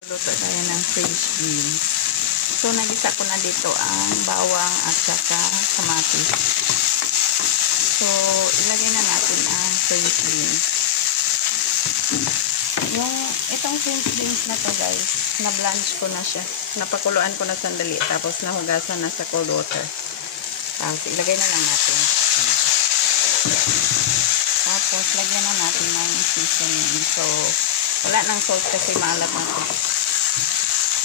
Luto tayo ng French beans. So, nagisa ko na dito ang bawang at saka kamatis. So, ilagay na natin ang French beans. Itong French beans na to guys, na-blanch ko na siya. Napakuluan ko na sandali. Tapos, nahugasan na sa cold water. Tapos, ilagay na lang natin. Tapos, lagyan na natin ng seasoning. So, wala nang salt kasi maalat na ito.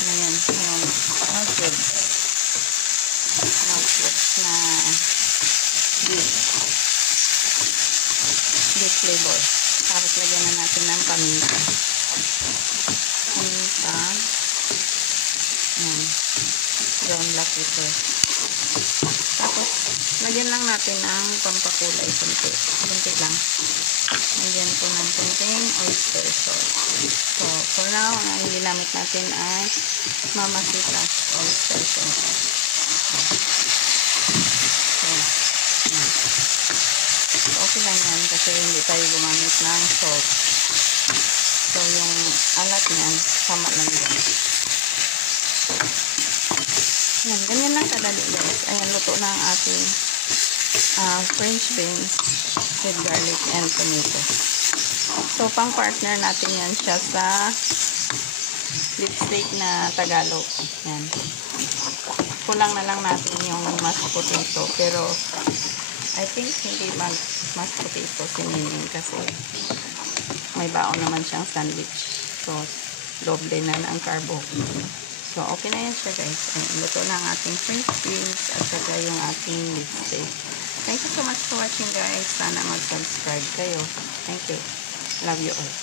Ayan, yung cube na beef flavor. Tapos lagyan na natin ng paminta. Brown black pepper. Tapos lagyan lang natin ng pampakulay konti lang. Lagyan ko ng konting oyster sauce. So for now ang ginamit natin ay Mamacita's oyster sauce. So okay lang yan kasi hindi tayo gumamit ng salt. So yung alat niyan tama lang yan. Yan, ganyan lang kadali guys. Ayan, luto na ang ating French beans with garlic and tomato. So, pang partner natin yan siya sa lipstick na Tagalog. Yan. Kulang na lang natin yung mashed potato. Pero, I think hindi mashed potato si Nining kasi may baon naman siyang sandwich. So, doble na ang carbo. So, okay na yan siya guys. Luto na ang ating French beans at saka yung ating lipstick. Thank you so much for watching guys. Sana mag-subscribe kayo. Thank you. Love you all.